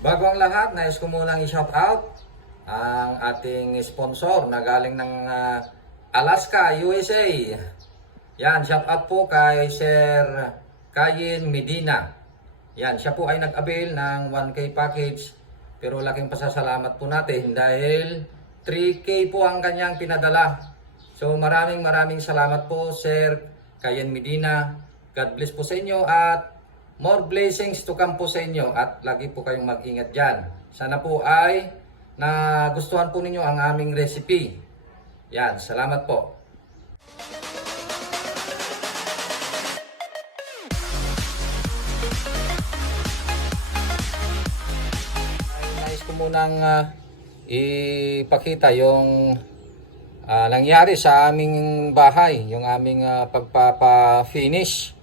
Bago ang lahat, nais ko munang i-shout out ang ating sponsor na galing ng ah, Alaska, USA. Yan, shout out po kay Sir Kayin Medina. Yan, siya po ay nag-avail ng 1K package. Pero laking pasasalamat po natin dahil 3K po ang kanyang pinadala. So maraming maraming salamat po Sir Kayin Medina. God bless po sa inyo at more blessings to come po sa inyo at lagi po kayong mag-ingat dyan. Sana po ay nagustuhan po ninyo ang aming recipe. Yan, salamat po. Nais ko munang ah, ipakita yung ah, nangyari sa aming bahay, yung aming ah, pagpapa-finish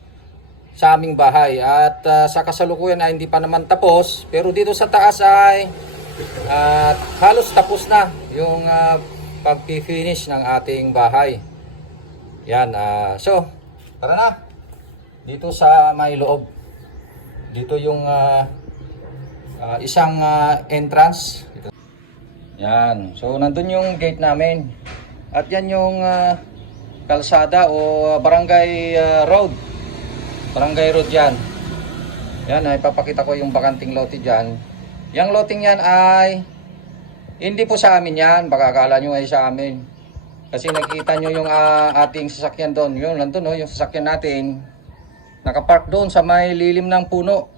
sa aming bahay. At ah, sa kasalukuyan ay hindi pa naman tapos, pero dito sa taas ay ah, halos tapos na yung uh, pag-finish ng ating bahay. Yan, ah, so, tara na. Dito sa may loob. Dito yung ah, ah, isang ah, entrance. Dito. Yan. So, nandun yung gate namin. At yan yung ah, kalsada o barangay ah, road. Barangay road yan. Yan, ay papakita ko yung bakanting lote dyan. Yung loting yan ay hindi po sa amin yan. Baka akala nyo ay sa amin. Kasi nakita nyo yung ah, ating sasakyan doon. Yun, nandun no, yung sasakyan natin. Nakapark doon sa may lilim ng puno.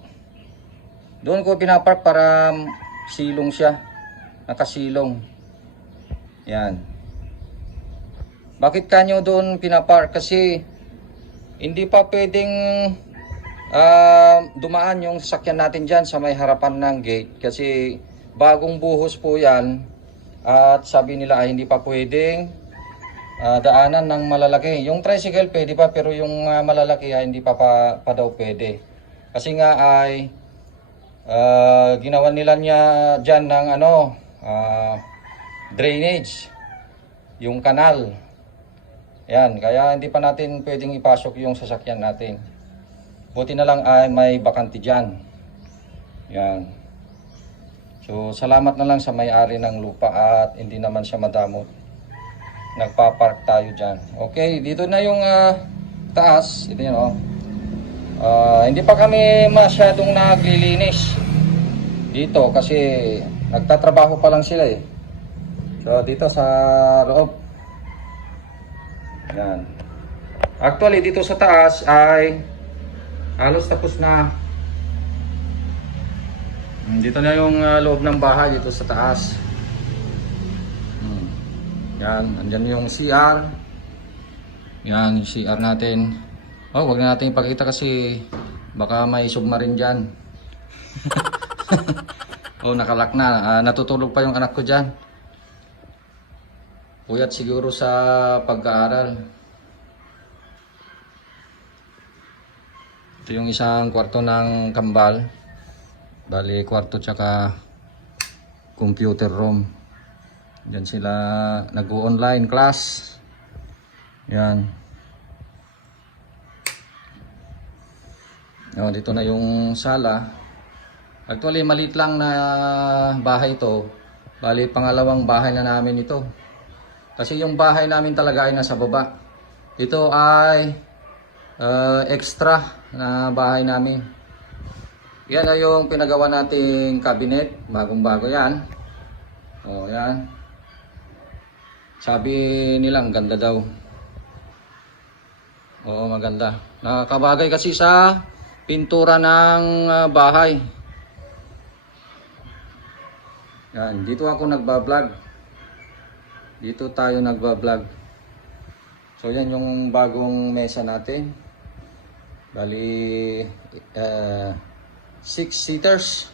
Doon ko pinapark para silong siya. Nakasilong. Yan. Bakit kanyo doon pinapark? Kasi hindi pa pwedeng ah, dumaan yung sasakyan natin dyan sa may harapan ng gate. Kasi bagong buhos po yan. At sabi nila ay hindi pa pwedeng ah, daanan ng malalaki. Yung tricycle pwede pa pero yung ah, malalaki ay hindi pa, pa pa daw pwede. Kasi nga ay ah, ginawa nila niya diyan ng ano ah, drainage yung kanal. Yan, kaya hindi pa natin pwedeng ipasok yung sasakyan natin. Buti na lang ay may bakante dyan. Yan. So, salamat na lang sa may-ari ng lupa at hindi naman siya madamot nagpa-park tayo dyan. Okay, dito na yung ah, taas. Ito yun, oh. Ah, hindi pa kami masyadong naglilinis dito kasi nagtatrabaho pa lang sila eh. So, dito sa loob. Yan. Actually, dito sa taas ay halos tapos na. Hmm, Dito na yung ah, loob ng bahay dito sa taas. Hmm. Yan, andyan yung CR. Yan, yung CR natin. Oh, wag na natin ipakita kasi baka may submarine dyan. oh, nakalak na. Ah, natutulog pa yung anak ko dyan. Puyat siguro sa pag-aaral. Ito yung isang kwarto ng kambal. Bali, kwarto tsaka computer room. Diyan sila nag-online class. Yan. O, dito na yung sala. Actually, maliit lang na bahay ito. Bali, pangalawang bahay na namin ito. Kasi yung bahay namin talaga ay nasa baba. Ito ay uh, extra na bahay namin. Yan na yung pinagawa nating cabinet. Bagong bago yan. O yan. Sabi nilang ganda daw. Oo maganda. Nakakabagay kasi sa pintura ng ah, bahay. Yan. Dito ako nagbablog. Dito tayo nagba-vlog. So yan yung bagong mesa natin. Bali uh, six seaters.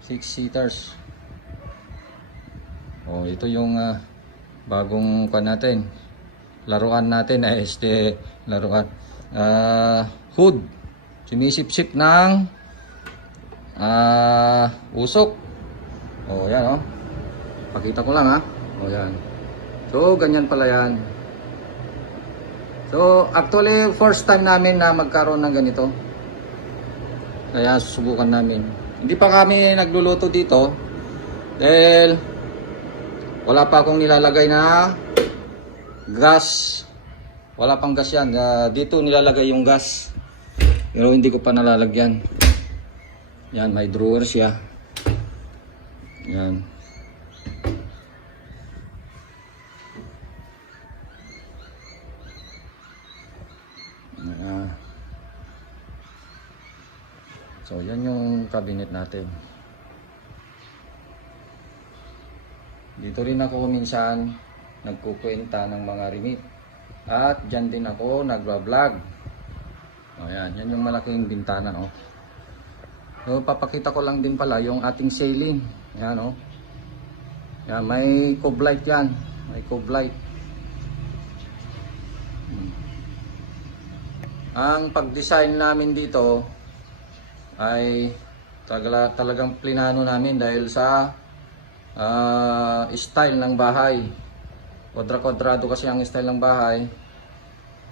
Six seaters. Oh, ito yung ah, bagong pa natin. Laruan natin ay este laruan. Ah, hood. Sumisip-sip ng ah, usok. Oh, yan oh. Pakita ko lang ha. O yan. So, ganyan pala yan. So, actually, first time namin na magkaroon ng ganito. Kaya susubukan namin. Hindi pa kami nagluluto dito dahil wala pa akong nilalagay na gas. Wala pang gas yan. Ah, dito nilalagay yung gas. Pero hindi ko pa nalalagyan. Yan, may drawer siya. Yan. So, yan yung cabinet natin. Dito rin ako minsan nagkukwenta ng mga remit. At dyan din ako nagbablog. O yan, yung malaking bintana. Oh. So, papakita ko lang din pala yung ating ceiling. Yan oh. Yan, may cove light yan. May cove light. Hmm. Ang pag-design namin dito ay talaga, talagang plinano namin dahil sa ah, style ng bahay. Kwadra-kwadrado kasi ang style ng bahay.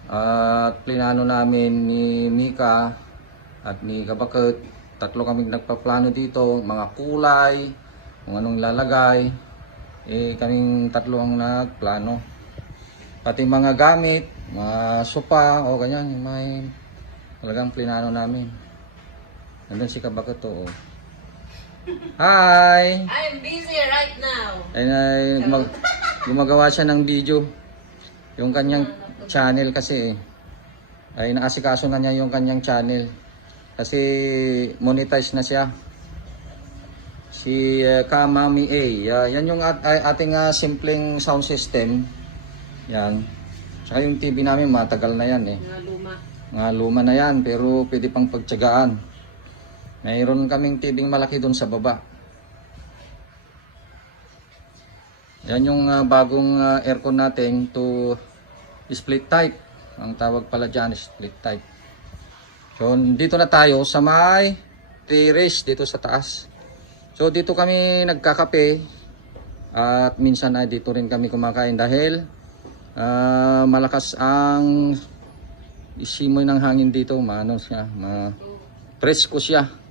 At plinano namin ni Mika at ni Kabakot. Tatlo kaming nagpaplano dito, mga kulay, kung anong lalagay. Eh, kaming tatlo ang nagplano. Pati mga gamit, mga sopa o ganyan, may talagang plinano namin. Nandun si Kabakot to. Oh. Hi! I'm busy right now. Ay, ay gumag- gumagawa siya ng video. Yung kanyang channel kasi eh. Ay naasikaso na niya yung kanyang channel. Kasi monetize na siya. Si uh, Kamami A. Ah, yan yung at, ating ah, simpleng sound system. Yan. Saka yung TV namin matagal na yan eh. Mga luma. Mga luma na yan pero pwede pang pagtsagaan. Mayroon kaming tibing malaki doon sa baba. Yan yung ah, bagong ah, aircon natin to split type. Ang tawag pala dyan split type. So dito na tayo sa may terrace dito sa taas. So dito kami nagkakape at minsan ay dito rin kami kumakain dahil ah, malakas ang isimoy ng hangin dito, maano siya, ma presko siya.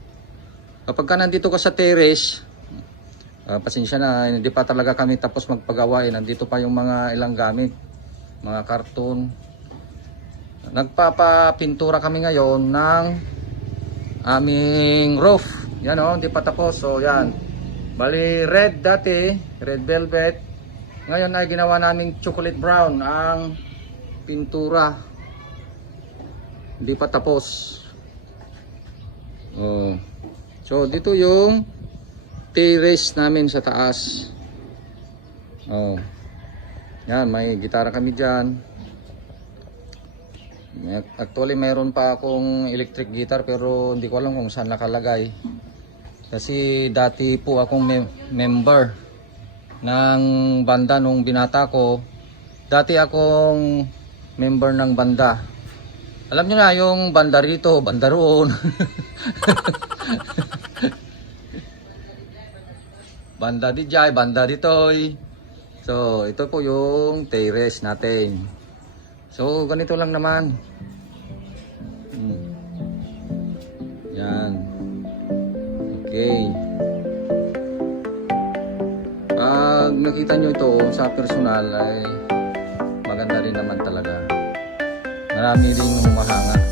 Kapag ka nandito ka sa terrace, ah, pasensya na, hindi pa talaga kami tapos magpagawa. Eh. Nandito pa yung mga ilang gamit, mga karton. Nagpapapintura kami ngayon ng aming roof. Yan o, hindi pa tapos. So yan. Bali red dati, red velvet. Ngayon ay ginawa naming chocolate brown ang pintura. Hindi pa tapos. Oh. So dito yung terrace namin sa taas. Oh. Yan, may gitara kami diyan. Actually mayroon pa akong electric guitar pero hindi ko alam kung saan nakalagay. Kasi dati po akong mem- member ng banda nung binata ko. Dati akong member ng banda. Alam niyo na yung banda rito, banda roon. banda di Jai, banda ditoy. So, ito po yung terrace natin. So, ganito lang naman. Hmm. Yan. Okay. Pag nakita nyo ito sa personal ay maganda rin naman talaga. Marami rin humahanga.